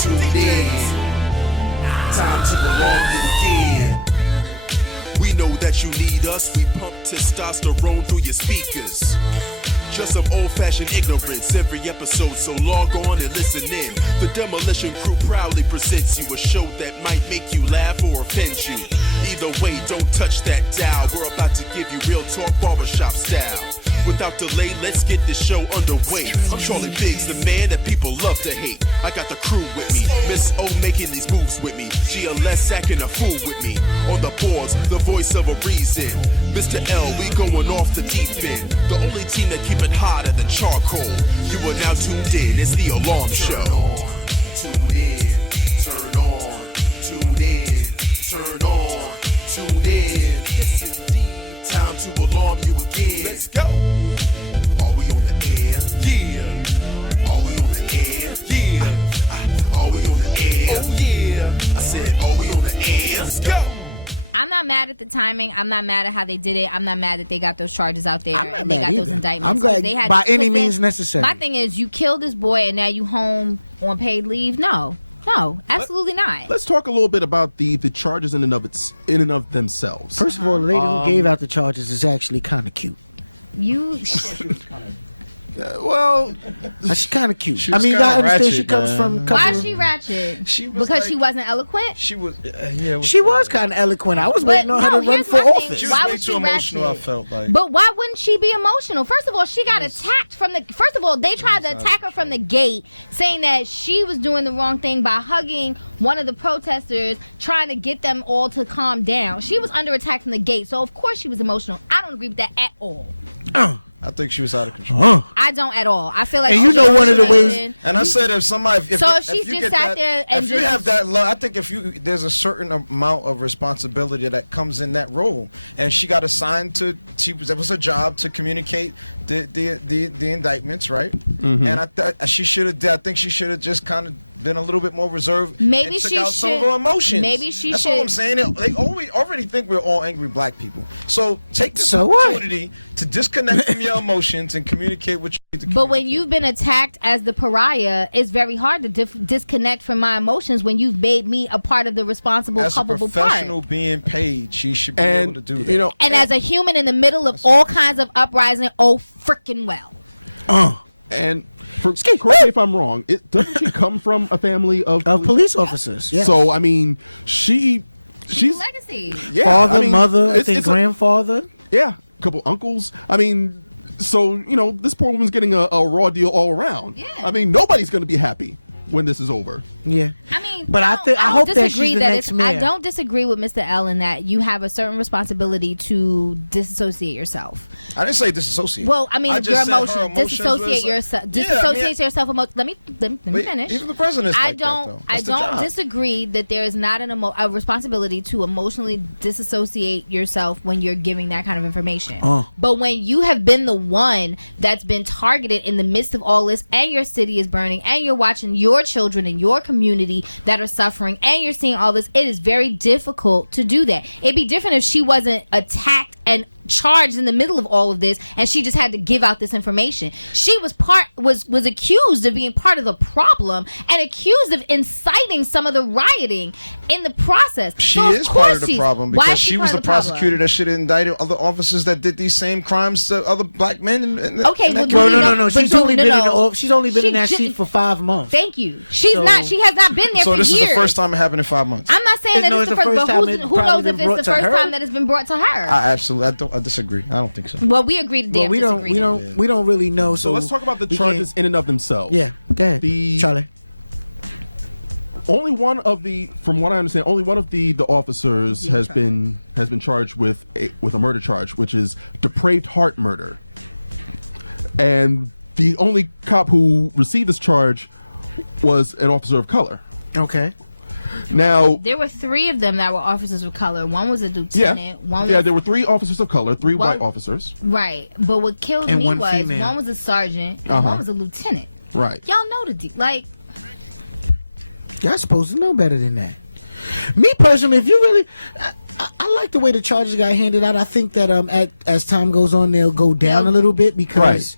Tune in. Time to alarm you again. We know that you need us. We pump testosterone through your speakers. Just some old-fashioned ignorance every episode, so log on and listen in. The Demolition Crew proudly presents you a show that might make you laugh or offend you. Either way, don't touch that dial. We're about to give you real talk barbershop style. Without delay, let's get this show underway. I'm Charlie Biggs, the man that people love to hate. I got the crew with me, Miss O making these moves with me, GLS acting a fool with me. On the boards, the voice of a reason, Mr. L, we going off the deep end. The only team that keep it hotter than charcoal. You are now tuned in, it's the Alarm Show. Turn on, tune in, turn on, tune in, turn on, tune in. Yes indeed. Time to alarm you again. Let's go. Are we on the air? Yeah. Are we on the air? Yeah. Are we on the air? Oh yeah. I said, are we on the air? Let's go. I'm not mad at the timing. I'm not mad at how they did it. I'm not mad that they got those charges out there and they got those indictments. I'm glad they had by any means necessary. My thing is, you killed this boy and now you home on paid leave. No, absolutely not. Let's talk a little bit about the charges in and of themselves. First of all, the lady who gave out the charges is actually kind of cute. Well, she's kind of cute. She I was mean, you gotta kinda understand she ratchet, comes man. from. Why is she ratchet? Because she wasn't eloquent. She was. Yeah. She was kind of eloquent. I was waiting on her to run here's for my thing. office. She was Why way was too she emotional. ratchet? I felt like. But why wouldn't she be emotional? First of all, she got attacked from the. First of all, they tried to attack her from the gate, saying that she was doing the wrong thing by hugging one of the protesters, trying to get them all to calm down. She was under attack from the gate, so of course she was emotional. I don't agree with that at all. I think she was out of control. I don't at all. I feel like, and you know, one of the ways. And I said, if somebody, if she you just get sat that, there and if you have that love, I think there's a certain amount of responsibility that comes in that role, and she got assigned to. That was her job to communicate the indictments, right? Mm-hmm. And she should have. I think she should have just kind of been a little bit more reserved. Maybe and took she out some of her emotions. Maybe she That's should. all I'm saying. They already think we're all angry black people. So take this what? opportunity to disconnect from your emotions and communicate what you need to communicate. But when you've been attacked as the pariah, it's very hard to disconnect from my emotions when you've made me a part of the responsible, culpable as a professional part. being paid, she should be able to do that. You know, And as a human in the middle of all kinds of uprising, freaking well. And correct me if I'm wrong. Doesn't she come from a family of Police officers? Yes. So I mean, she's Legacy. yeah, Father, I mean, mother, I think it's grandfather. a couple uncles. I mean, so this poor woman's getting a raw deal all around. Yeah. I mean, nobody's going to be happy when this is over. Yeah. I mean, But I don't hope that disagree she's the that next it's- I mayor. don't disagree with Mr. L in that you have a certain responsibility to disassociate yourself. I didn't say disassociate. Well, I mean, just your said her emotions. emotions Disassociate was- yourself. Yeah, I mean, Disassociate yourself. Let me finish. Even the president's I like don't. that, though. I That's the don't job. disagree that there is not a responsibility to emotionally disassociate yourself when you're giving that kind of information. But when you have been the one that's been targeted in the midst of all this, and your city is burning, and you're watching your children in your community that are suffering, and you're seeing all this, it is very difficult to do that. It'd be different if she wasn't attacked and charged in the middle of all of this and she just had to give out this information. She was accused of being part of the problem and accused of inciting some of the rioting in the process. She So is part of the problem why because is she was part the of problem? prosecutor that should have indicted other officers that did these same crimes to other black men. Okay, in well, that Well, community. no. but She's only been in that She seat for 5 months. Thank you. She has not been there So for this years. is the first time it happened in 5 months. I'm not saying that No, it's the it's the first, first but time it who probably knows been if it's brought the to first her? time that it's been brought to her? I disagree. I don't think so. Well, we agreed to Well, we disagree. we don't really know. So let's talk about the we charges in and of themselves. can't- Yeah, go ahead, Charlie. Only one of from what I understand, only one of the officers has been charged with a murder charge, which is depraved heart murder. And the only cop who received this charge was an officer of color. Okay. Now, There were 3 of them that were officers of color. One was a lieutenant. One was, there were 3 officers of color, 3 One- white officers. right. But what killed And me one was female. one was a sergeant and Uh-huh. one was a lieutenant. Right. Y'all know Y'all supposed to know better than that. Me personally, if you really, I like the way the charges got handed out. I think that as time goes on, they'll go down a little bit because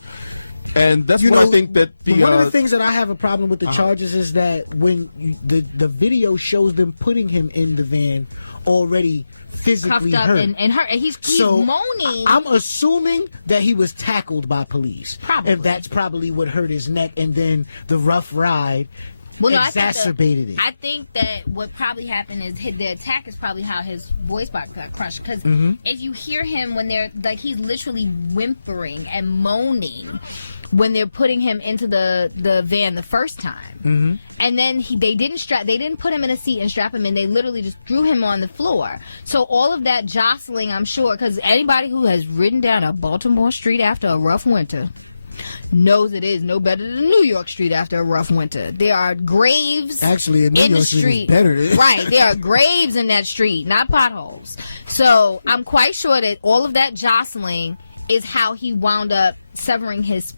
And that's what I think that one of the things that I have a problem with the charges is that when the video shows them putting him in the van already physically cuffed up hurt. and hurt, and he's moaning. I'm assuming that he was tackled by police. Probably. And that's probably what hurt his neck, and then the rough ride exacerbated it. I think that what probably happened is the attack is probably how his voice box got crushed. Because if you hear him when they're like, he's literally whimpering and moaning when they're putting him into the van the first time, and then they didn't put him in a seat and strap him in. They literally just threw him on the floor. So all of that jostling, I'm sure, because anybody who has ridden down a Baltimore street after a rough winter knows it is no better than New York Street after a rough winter. There are graves actually in New York Street is better than right. There are graves in that street, not potholes. So I'm quite sure that all of that jostling is how he wound up severing his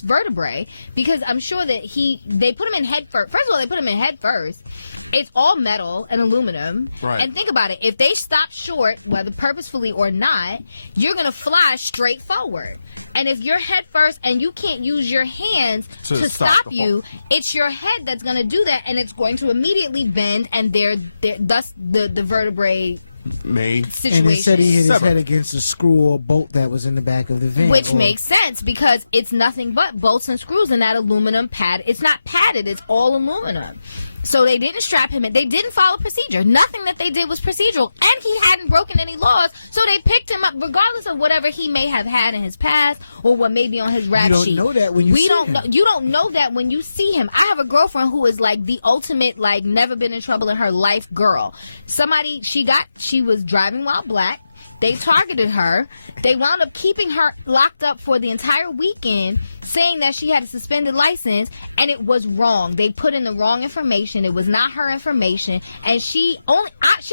vertebrae, because I'm sure that they put him in head first. First of all, they put him in head first. It's all metal and aluminum. Right. And think about it. If they stop short, whether purposefully or not, you're going to fly straight forward. And if you're head first and you can't use your hands to stop you, it's your head that's going to do that, and it's going to immediately bend, and thus the vertebrae situation. And instead he hit his head against a screw or bolt that was in the back of the van. Which makes sense, because it's nothing but bolts and screws in that aluminum pad. It's not padded, it's all aluminum. So they didn't strap him in. They didn't follow procedure. Nothing that they did was procedural. And he hadn't broken any laws. So they picked him up regardless of whatever he may have had in his past or what may be on his rap sheet. You don't know that when you see him. You don't know that when you see him. I have a girlfriend who is like the ultimate, like, never been in trouble in her life girl. She was driving while black. They targeted her. They wound up keeping her locked up for the entire weekend, saying that she had a suspended license, and it was wrong. They put in the wrong information. It was not her information, and she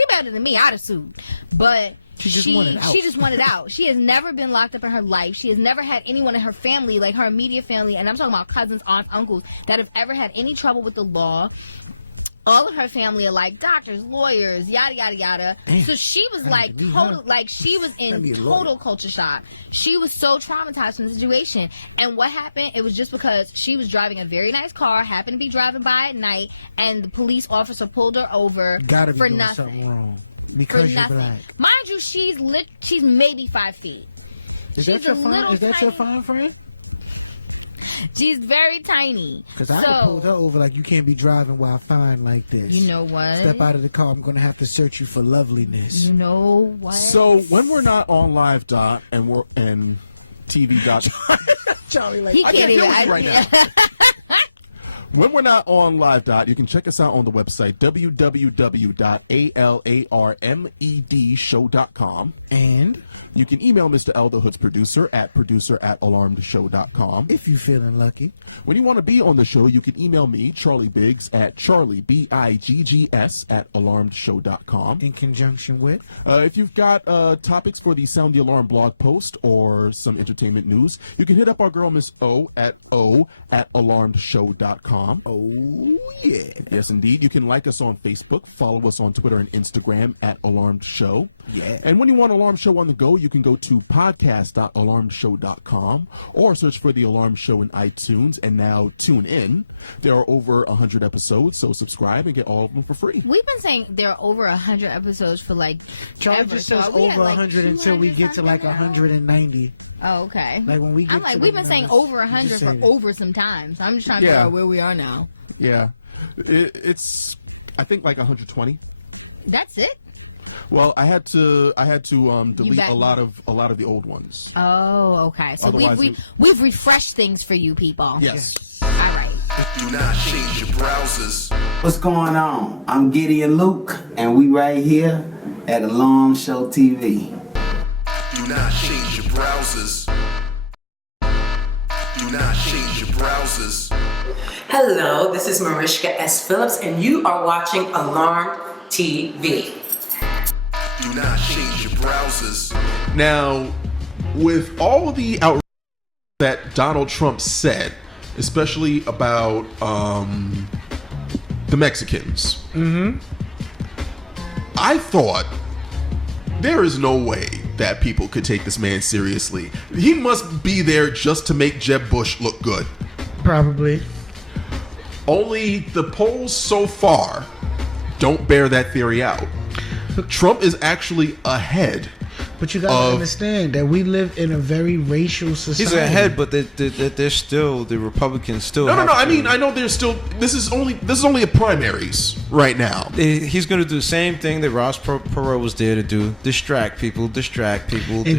better than me. I'd have sued, but she just wanted out. She just wanted out. She has never been locked up in her life. She has never had anyone in her family, like her immediate family, and I'm talking about cousins, aunts, uncles, that have ever had any trouble with the law. All of her family are like doctors, lawyers, yada yada yada. Damn, so she was like total, like she was in total culture shock. She was so traumatized from the situation. And what happened? It was just because she was driving a very nice car, happened to be driving by at night, and the police officer pulled her over Gotta be for doing nothing. Something wrong because you're black. Mind you, she's maybe 5 feet. Is that your fine friend? She's very tiny. Because I pulled her over like, you can't be driving while fine like this. You know what? Step out of the car. I'm going to have to search you for loveliness. You know what? So when we're not on live dot and we're and TV dot, Charlie, like, he can't even right now. When we're not on live dot, you can check us out on the website www.alarmedshow.com. And you can email Mr. L, the Hood's producer, at producer@alarmedshow.com. if you're feeling lucky. When you want to be on the show, you can email me, Charlie Biggs, at charliebiggs@alarmedshow.com. In conjunction with? If you've got topics for the Sound the Alarm blog post or some entertainment news, you can hit up our girl, Miss O, at alarmedshow.com. Oh, yeah. Yes, indeed. You can like us on Facebook, follow us on Twitter and Instagram at Alarmed Show. Yeah. And when you want Alarm Show on the go, you can go to podcast.alarmshow.com or search for The Alarm Show in iTunes and now tune in. There are over 100 episodes, so subscribe and get all of them for free. We've been saying there are over 100 episodes for like Charlie ever. just says over 100 until we get to like 190. Oh, okay. Like when we get I'm like, we've been saying over 100 for over some time. So I'm just trying to figure out where we are now. Yeah. It's I think like 120. That's it? Well, I had to delete a lot of the old ones. Oh, okay. So Otherwise we've refreshed things for you people. Yes. All right. Do not change your browsers. What's going on? I'm Gideon Luke, and we right here at Alarm Show TV. Do not change your browsers. Do not change your browsers. Hello, this is Mariska S. Phillips, and you are watching Alarm TV. Do not change your browsers. Now, with all the outrage that Donald Trump said, especially about the Mexicans, I thought there is no way that people could take this man seriously. He must be there just to make Jeb Bush look good. Probably. Only the polls so far don't bear that theory out. Trump is actually ahead. But you gotta understand that we live in a very racial society. He's ahead, but they're still, the Republicans still. No. I mean, I know there's still. This is only a primaries right now. He's going to do the same thing that Ross Perot was there to do: distract people, and distract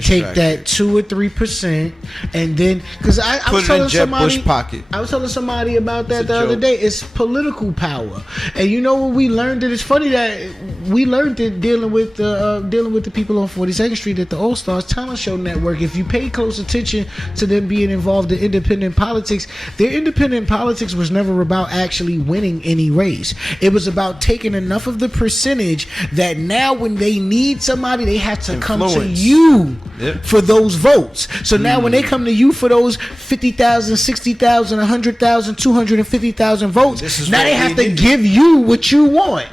take people. that 2 or 3%, and then because I Put was it telling in Jeb somebody, Bush pocket. I was telling somebody about that It's a the other joke. day. It's political power, and you know what we learned? That it's funny that we learned it dealing with the people on 42nd Street at the All Stars Talent Show Network. If you pay close attention to them being involved in independent politics, their independent politics was never about actually winning any race. It was about taking enough of the percentage that now when they need somebody, they have to come to Influence. you Yep. for those votes. So now when they come to you for those 50,000, 60,000, 100,000, 250,000 votes, This is now what they have we to need. give you what you want.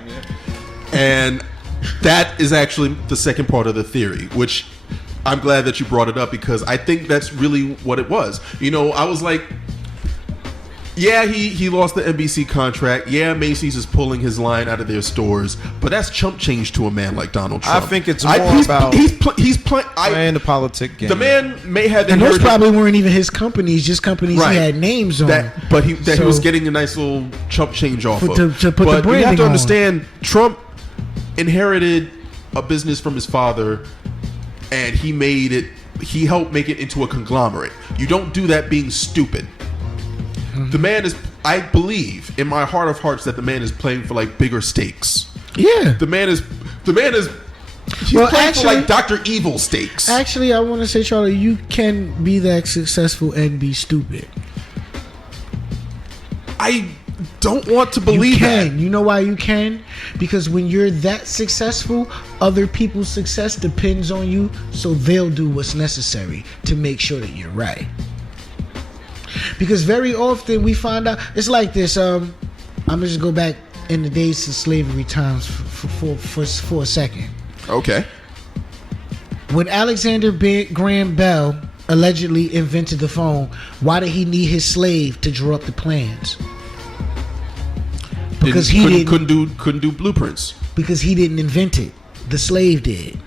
And that is actually the second part of the theory, which I'm glad that you brought it up, because I think that's really what it was. You know, I was like, yeah, he lost the NBC contract. Yeah, Macy's is pulling his line out of their stores, but that's chump change to a man like Donald Trump. I think it's more about he's playing the politic game. The man may have And those inherited- probably weren't even his companies, just companies Right. he had names on. but he So- was getting a nice little chump change off of. To put the but you have branding to on. understand, Trump inherited a business from his father, and he helped make it into a conglomerate. You don't do that being stupid. The man is, I believe in my heart of hearts, that the man is playing for like bigger stakes. Yeah. The man is he's Well, playing actually- for like Dr. Evil stakes. Actually, I want to say, Charlie, you can be that successful and be stupid. I don't want to You believe that. can. You know why you can? Because when you're that successful, other people's success depends on you, so they'll do what's necessary to make sure that you're right. Because very often we find out, it's like this. I'm gonna just go back in the days of slavery times for a second. Okay. When Alexander Graham Bell allegedly invented the phone, why did he need his slave to draw up the plans? Because couldn't do blueprints. Because he didn't invent it. The slave did.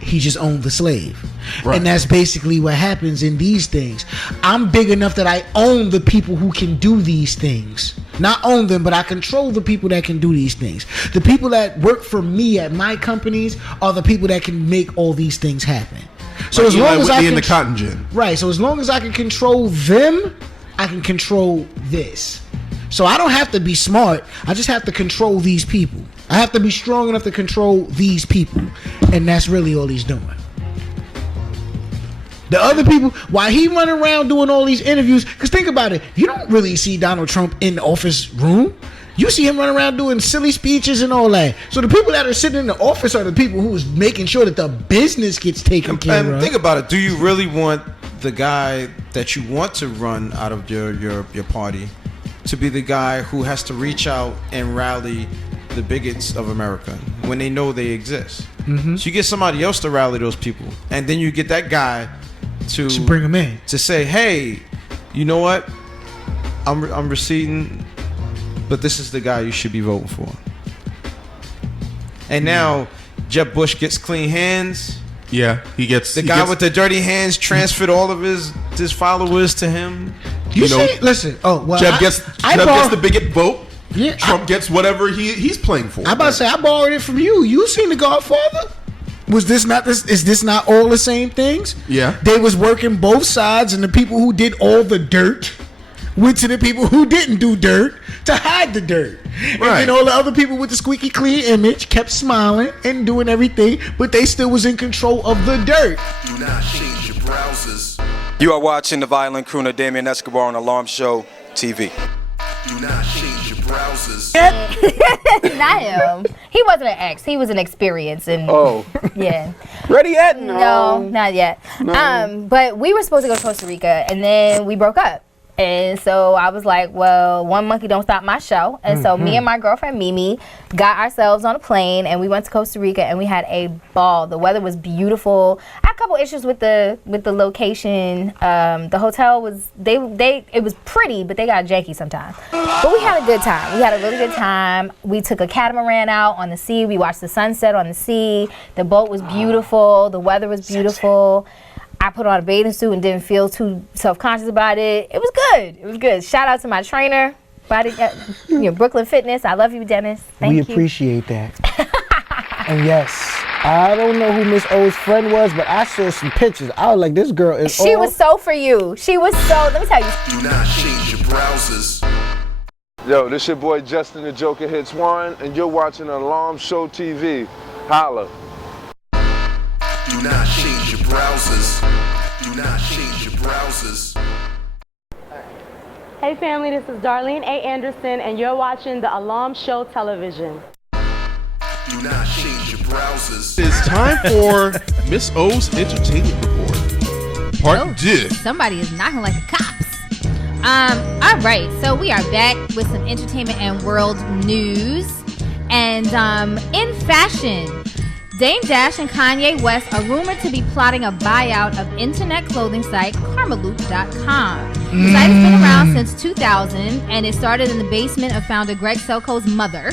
He just owned the slave. Right. And that's basically what happens in these things. I'm big enough that I own the people who can do these things. Not own them, but I control the people that can do these things. The people that work for me at my companies are the people that can make all these things happen. So Like as Eli long as I Whitney can in the cotton gin. Right. So as long as I can control them, I can control this. So I don't have to be smart. I just have to control these people. I have to be strong enough to control these people. And that's really all he's doing. The other people, while he run around doing all these interviews, because think about it, you don't really see Donald Trump in the office room. You see him run around doing silly speeches and all that. So the people that are sitting in the office are the people who's making sure that the business gets taken care And of. think about it. Do you really want the guy that you want to run out of your party to be the guy who has to reach out and rally the bigots of America when they know they exist? Mm-hmm. So you get somebody else to rally those people, and then you get that guy to bring them in. to say, hey, you know what? I'm receding, but this is the guy you should be voting for. And now Jeb Bush gets clean hands. Yeah, he gets The guy with the dirty hands transferred all of his followers to him. You know, see, listen. Oh, well, Jeb gets the bigot vote. Yeah, Trump gets whatever he's playing for. I'm about to say I borrowed it from you. You seen The Godfather? Was this not this? Is this not all the same things? Yeah. They was working both sides, and the people who did all the dirt went to the people who didn't do dirt to hide the dirt. And Right. then all the other people with the squeaky clean image kept smiling and doing everything, but they still was in control of the dirt. Do not change your browsers. You are watching the violent crooner Damien Escobar on Alarm Show TV. Do not change your browsers. Not him. He wasn't an ex. He was an experience. And Oh. yeah. Ready yet? No, not yet. But we were supposed to go to Costa Rica, and then we broke up. And so I was like, well, one monkey don't stop my show. And so me and my girlfriend Mimi got ourselves on a plane and we went to Costa Rica and we had a ball. The weather was beautiful. I had a couple issues with the location. The hotel was it was pretty, but they got janky sometimes. But we had a good time. We had a really good time. We took a catamaran out on the sea. We watched the sunset on the sea. The boat was beautiful. The weather was beautiful. I put on a bathing suit and didn't feel too self-conscious about it. It was good. It was good. Shout out to my trainer, Brooklyn Fitness. I love you, Dennis. Thank you. We appreciate that. And yes, I don't know who Miss O's friend was, but I saw some pictures. I was like, this girl is She was so for you. She was so, let me tell you. Do not change your browsers. Yo, this your boy Justin the Joker Hits Warren, and you're watching Alarm Show TV. Holla. Do not change your browsers. Do not change your browsers. Hey family, this is Darlene A. Anderson and you're watching the Alarm Show Television. Do not change your browsers. It's time for Miss O's Entertainment Report. Part 2. Somebody is knocking like the cops. All right, so we are back with some entertainment and world news. And in fashion, Dame Dash and Kanye West are rumored to be plotting a buyout of internet clothing site Karmaloot.com. The site has been around since 2000, and it started in the basement of founder Greg Selko's mother.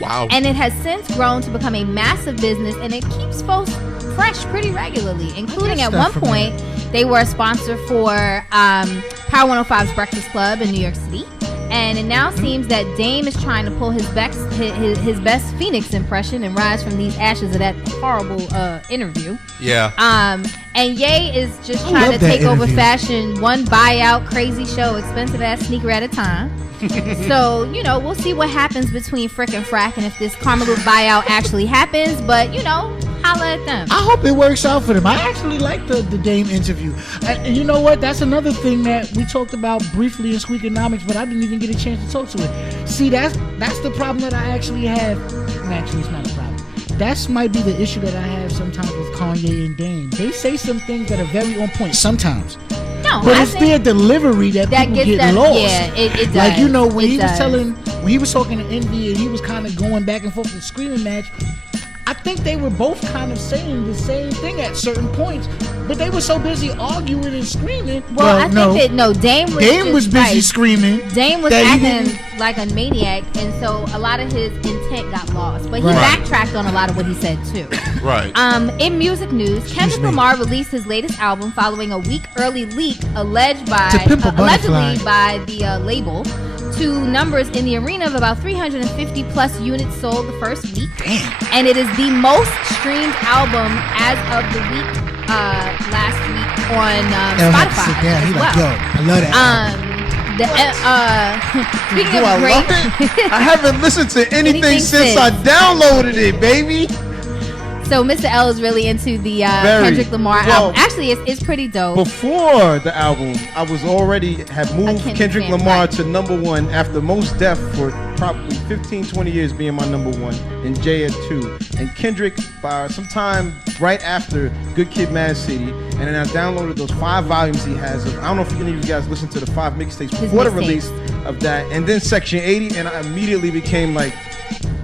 Wow. And it has since grown to become a massive business, and it keeps folks fresh pretty regularly, including at one point, they were a sponsor for Power 105's Breakfast Club in New York City. And it now seems that Dame is trying to pull his best Phoenix impression and rise from these ashes of that horrible interview. Yeah. And Ye is just trying to take over fashion, one buyout, crazy show, expensive ass sneaker at a time. So, we'll see what happens between Frick and Frack and if this Karmaloot buyout actually happens. But, holla at them. I hope it works out for them. I actually like the Dame interview. And you know what? That's another thing that we talked about briefly in Squeakonomics, but I didn't even get a chance to talk to it. See, that's the problem that I actually have. Actually, it's not a problem. That might be the issue that I have sometimes with Kanye and Dame. They say some things that are very on point sometimes. No, but it's their delivery that people gets get them, lost. Yeah, it does. Like, when he was talking to Envy and he was kind of going back and forth with the screaming match, I think they were both kind of saying the same thing at certain points, but they were so busy arguing and screaming. Well, Dame was busy screaming. Dame was acting like a maniac, and so a lot of his intent got lost. But he backtracked on a lot of what he said too. Right. In music news, Kendrick Lamar released his latest album following a week-early leak allegedly by the label to numbers in the arena of about 350 plus units sold the first week. Damn. And it is the most streamed album as of the week last week on Spotify as well. Like, yo, I love that album. Speaking of great, love it? I haven't listened to anything since I downloaded it, baby. So Mr. L is really into the Kendrick Lamar album. Actually, it's pretty dope. Before the album, I was already had moved Kendrick Lamar to number 1 after Mos Def for probably 15, 20 years being my number 1, and Jay at 2, and Kendrick by sometime right after Good Kid, Mad City, and then I downloaded those 5 volumes he has of. I don't know if any of you guys listened to the 5 mixtapes before the release of that, and then Section 80, and I immediately became like,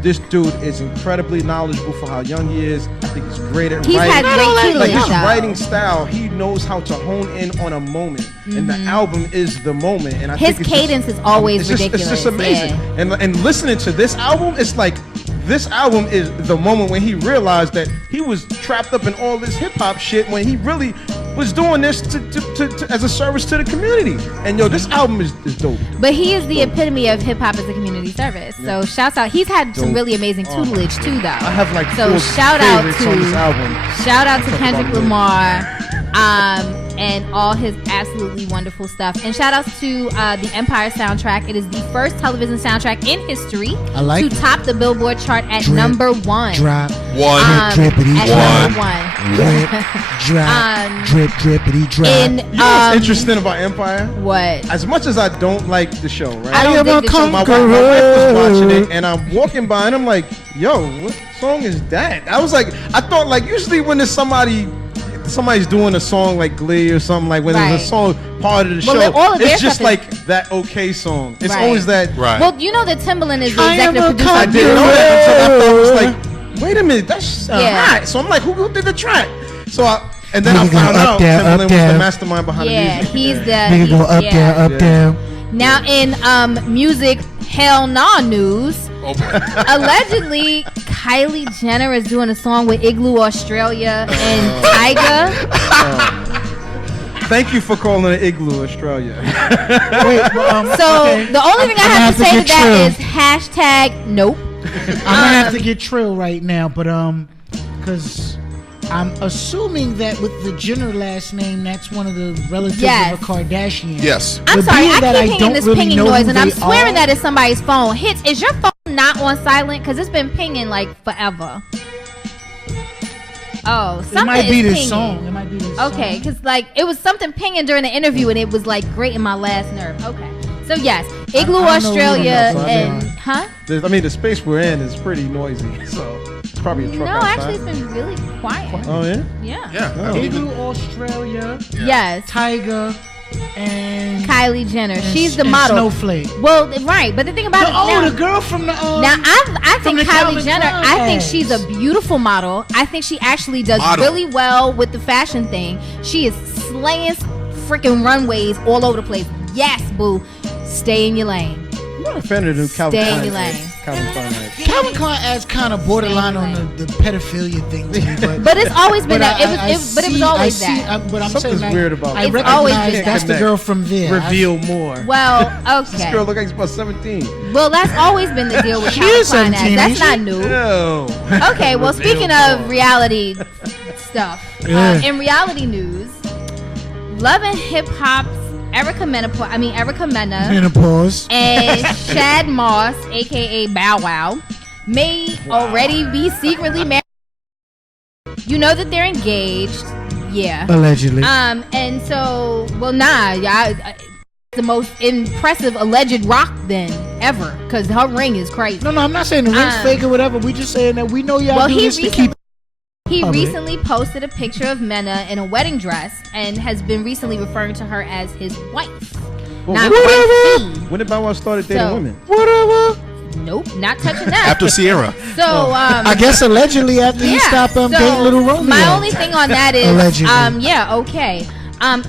this dude is incredibly knowledgeable for how young he is. I think he's great at writing. Had great like his writing style, he knows how to hone in on a moment, and the album is the moment. And I his think cadence is always ridiculous. It's just amazing. Yeah. And listening to this album, it's like this album is the moment when he realized that he was trapped up in all this hip hop shit when he really was doing this to as a service to the community. And this album is dope. But he is the epitome of hip hop as a community service. So shouts out. He's had some really amazing tutelage too, though. I have like so 4 shout out favorites to on this album. Shout out to Kendrick Lamar. And all his absolutely wonderful stuff. And shout outs to the Empire soundtrack. It is the first television soundtrack in history to top the Billboard chart at number 1. Drop. Drippity drop. Number 1. Whip. Drop. Drip. Drippity drop. You know what's interesting about Empire? What? As much as I don't like the show, right? I don't think the show. My wife was watching it, and I'm walking by, and I'm like, yo, what song is that? I was like, I thought like usually when there's somebody somebody's doing a song like Glee or something, like when there's a song part of the show, all of their it's just stuff like that okay song. It's Right. always that. Right. Well, you know that Timbaland is the executive producer. I didn't know that until I thought it was like, wait a minute, that's Yeah. hot. So I'm like, who did the track? And then I Nigga go found up, out down, Timbaland up, was down. the mastermind behind the Yeah, music. he's the. Nigga go up, down, up, down. Now in music hell nah news, Oh boy. allegedly Kylie Jenner is doing a song with Igloo Australia and Tyga. Thank you for calling it Igloo Australia. So the only thing I have to say to that is hashtag nope. I'm gonna have to get Trill right now, but because I'm assuming that with the Jenner last name, that's one of the relatives Yes. of a Kardashian. Yes. I'm But sorry, being I that keep I pinging don't this really pinging know noise, who and I'm they swearing are- that it's somebody's phone. Hits, is your phone not on silent? Because it's been pinging like forever. Oh, It something might be is this pinging. song. It might be this Okay, song. because like it was something pinging during the interview, and it was like grating my last nerve. Okay, so yes, Igloo I don't know Australia who and knows. huh? I mean, the space we're in is pretty noisy, so it's probably a truck No, outside. actually, it's been really quiet. Oh yeah. Yeah. Yeah. Oh. I don't even. Igloo Australia, Yes, Tyga, and Kylie Jenner. and- She's the and model. Snowflake. Well, right, but the thing about it now, The girl from the now I from think the Kylie Calvin Jenner. Klein I think ads. she's a beautiful model. I think she actually does Model. really well with the fashion thing. She is slaying freaking runways all over the place. Yes, boo. Stay in your lane. I'm not a fan of the new Calvin Stay in Klein. your lane. Calvin Klein ad. Calvin Klein adds kind of borderline on the pedophilia thing to me, But it's always been that. but It was always that. But I'm Something's saying weird about I it. It's always recognize been that's that. the girl from there. Reveal more. Well, This okay. girl looks like she's about 17. Well, that's always been the deal with She Calvin is Klein ads. 17, That's ain't she? not new. No. Okay, well, speaking of reality stuff, Yeah. in reality news, Love and Hip Hop's Erica Mena Menopause. and Shad Moss, aka Bow Wow, may already be secretly married. You know that they're engaged. Yeah. Allegedly. And so, well, the most impressive alleged rock then ever, because her ring is crazy. No, I'm not saying the ring's fake or whatever. We just saying that we know y'all do this to keep. He public. recently posted a picture of Mena in a wedding dress and has been recently referring to her as his wife. Well, Not whatever. wifey. When did Bow Wow started dating So- women? Whatever. Nope, not touching that. After Sierra. So, I guess allegedly after he stopped dating Little Romeo. My only thing on that is, Allegedly. yeah, okay.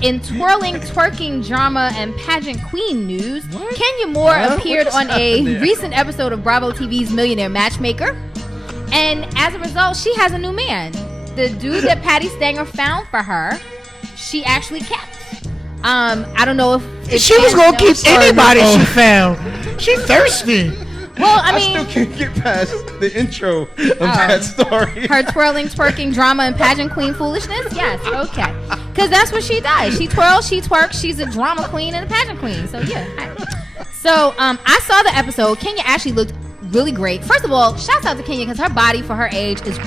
In twirling, twerking, drama, and pageant queen news, Kenya Moore appeared on a recent episode of Bravo TV's Millionaire Matchmaker. And as a result, she has a new man. The dude that Patty Stanger found for her, she actually kept. I don't know if She was gonna keep anybody Oh. she found. She thirsty. Well, I mean, I still can't get past the intro of that story. her twirling, twerking, drama, and pageant queen foolishness? Yes, okay. Because that's what she does. She twirls, she twerks, she's a drama queen and a pageant queen. So, yeah. So, I saw the episode. Kenya actually looked really great. First of all, shouts out to Kenya because her body for her age is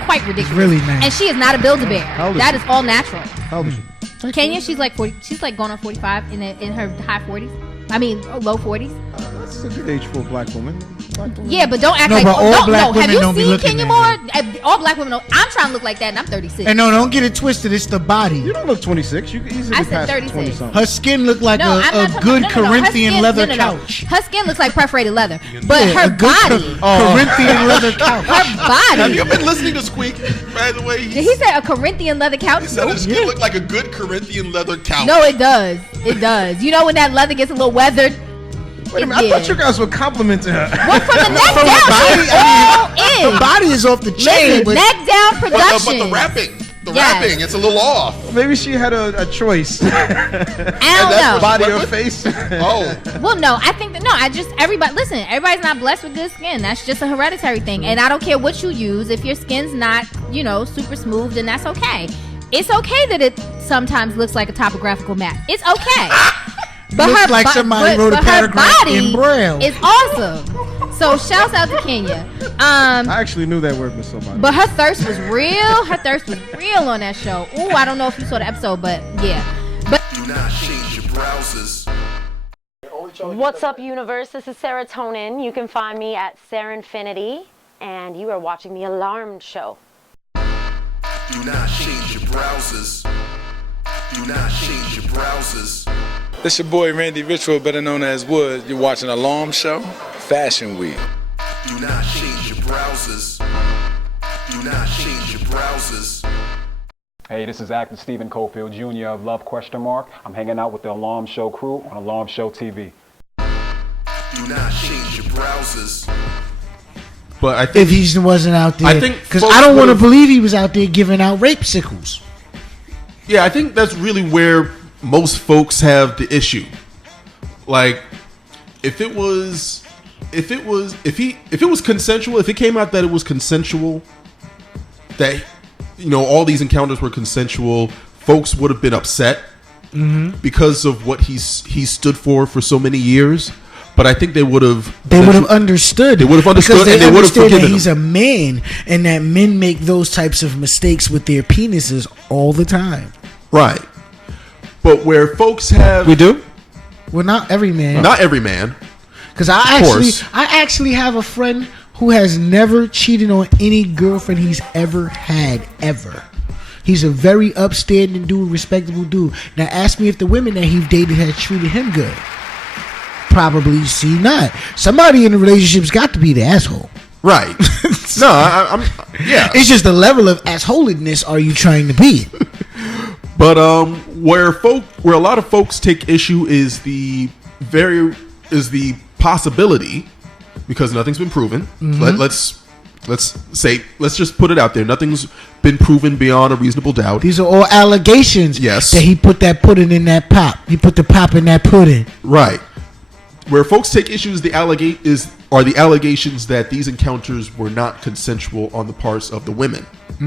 quite ridiculous. It's really nice. And she is not a Build-A-Bear. How old is That she? is all natural. How old is she? Kenya, she's like 40. She's like going on 45 in her high 40s. I mean, low 40s. That's a good age for a black woman. Yeah, but don't act No, like. but all no, black no. Have women you don't be seen looking Kenya that Moore? All black women. I'm trying to look like that, and I'm 36. And no, don't get it twisted. It's the body. You don't look 26. You can easily I said pass 36. 20 something. Her skin looked like No, I'm not a talking good about- no. Her Corinthian skin- leather no. couch. Her skin looks like perforated leather, but Yeah, her a good body, Corinthian leather couch. her Have you body. been listening to Squeak? By the way, Did he say a Corinthian leather couch? he said his skin looked like a good Corinthian leather couch. No, it does. It does. You know when that leather gets a little weathered? Wait a minute, I thought you guys were complimenting her. Well, from the neck From down, her body, she's all in. The body is off the chain. Listen, but neck down but production. the rapping, Yes. rapping, it's a little off. Maybe she had a choice. I don't that's know. what Body went or with? face. Oh, Well, no, I think that everybody's not blessed with good skin. That's just a hereditary thing. And I don't care what you use. If your skin's not, super smooth, then that's okay. It's okay that it sometimes looks like a topographical map. It's okay. But Looks like somebody wrote a her paragraph body in Braille. It's awesome. So shouts out to Kenya. I actually knew that word was somebody. But her thirst was real. Her thirst was real on that show. Ooh, I don't know if you saw the episode, but yeah. But do not change your browsers. What's up, universe? This is Serotonin. You can find me at Serinfinity, and you are watching the Alarmed Show. Do not change your browsers. Do not change your browsers. This your boy Randy Ritual, better known as Wood. You're watching Alarm Show, Fashion Week. Do not change your browsers. Do not change your browsers. Hey, this is actor Stephen Cofield Jr. of Love ? I'm hanging out with the Alarm Show crew on Alarm Show TV. Do not change your browsers. But I think if he wasn't out there, I think because folks I don't want to would've- believe he was out there giving out rape sickles. Yeah, I think that's really where most folks have the issue. Like, if it was consensual, if it came out that it was consensual, that all these encounters were consensual, folks would have been upset because of what he stood for so many years. But I think they would have understood. They would have understood, because and they would have understand forgiven that he's him. a man, and that men make those types of mistakes with their penises all the time. Right. But where folks have, We do? Well, not every man. Not every man. Because I actually have a friend who has never cheated on any girlfriend he's ever had, ever. He's a very upstanding dude, respectable dude. Now ask me if the women that he dated had treated him good. Probably see not. Somebody in the relationship's got to be the asshole. Right. No, I'm yeah. It's just the level of assholedness are you trying to be? But where a lot of folks take issue is the possibility, because nothing's been proven. Let's just put it out there. Nothing's been proven beyond a reasonable doubt. These are all allegations. Yes. That he put that pudding in that pop. He put the pop in that pudding. Right. Where folks take issues are the allegations that these encounters were not consensual on the parts of the women. He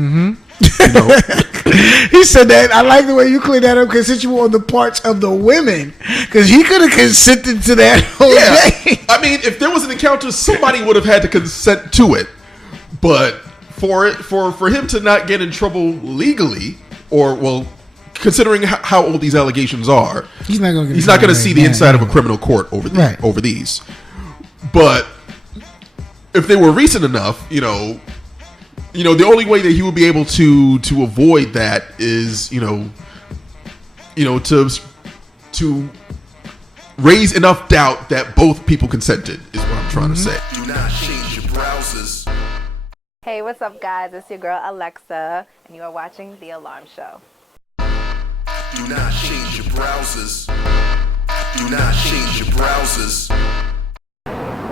said that. I like the way you cleared that up. Consensual on the parts of the women, because he could have consented to that whole day. I mean, if there was an encounter, somebody would have had to consent to it. But for him to not get in trouble legally, considering how old these allegations are, he's not going to see the inside of a criminal court over these. But if they were recent enough, the only way that he would be able to avoid that is to raise enough doubt that both people consented is what I'm trying to say. Do not change your browsers. Hey, what's up, guys? It's your girl Alexa, and you are watching The Alarm Show. Do not change your browsers. Do not change your browsers.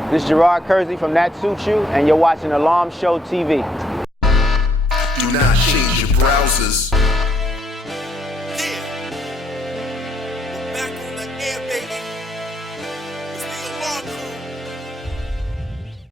This is Gerard Kersey from That Suits You, and you're watching Alarm Show TV. Do not change your browsers.